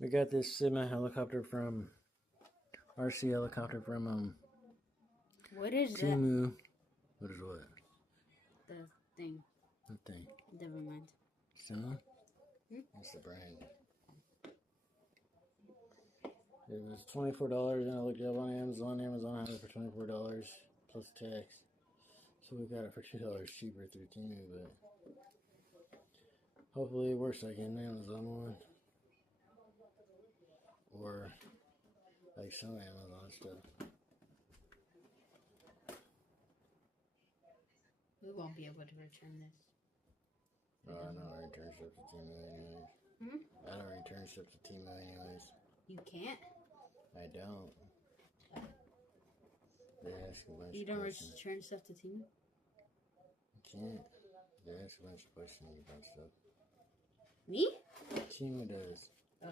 We got this semi helicopter from RC helicopter from What is Temu. What is what? The thing. What thing? Never mind. Semi? That's the brand. It was $24 and I looked it up on Amazon. Amazon had it for $24 plus tax. So we got it for $2 cheaper through Temu, but hopefully it works like an Amazon one. Or like some Amazon stuff. We won't be able to return this. Oh, I don't return stuff to Temu anyways. I don't return stuff to Temu anyways. You can't? I don't. They ask a bunch You of don't questions. return stuff to Temu? You can't. They ask a bunch of questions about stuff. Me? Temu does. Oh.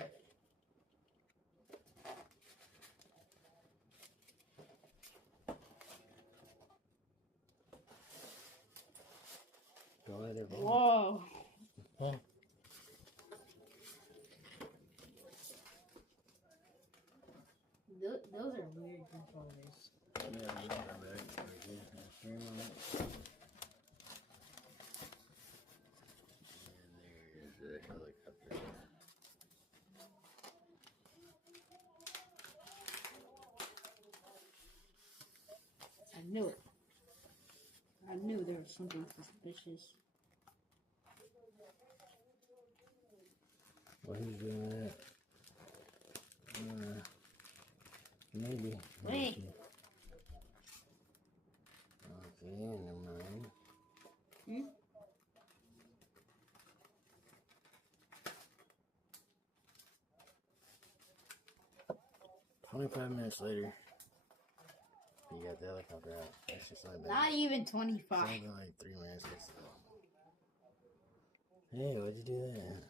Go let it roll. Whoa. Huh? Those are weird controllers. Yeah, we got our bag right here. Stream on it. And there's the helicopter. I knew it. I knew there was something suspicious. Well, he's doing that. Maybe. Wait. Okay, never mind. 25 minutes later, you got the helicopter out. That's just not bad. Not even 25. Something like 3 minutes. Hey, why'd you do that?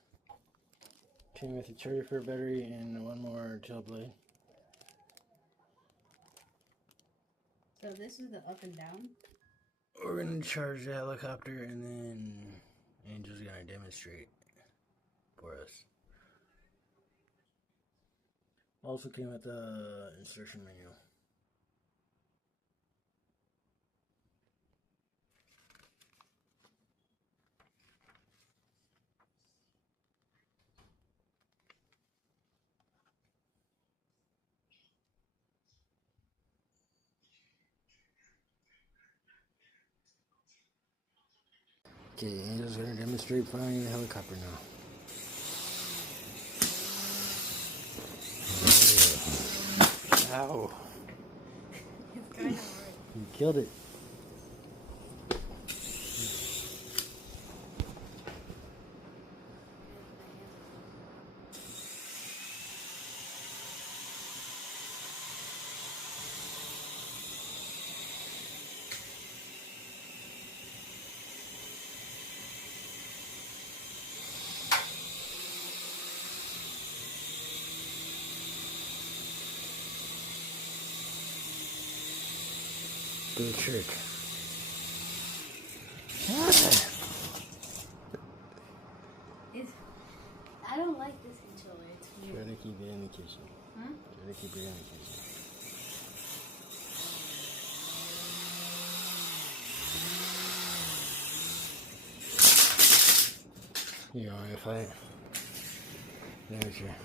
Came with a charger for a battery and one more tail blade. So this is the up and down? We're gonna charge the helicopter and then Angel's gonna demonstrate for us. Also came with the instruction manual. Okay, Angel's gonna demonstrate flying the helicopter now. Ow. It's kind of hard. You killed it. Good trick. I don't like this controller. It's weird. Try to keep it in the kitchen. Huh? Try to keep it in the kitchen. You want me to fight? There's your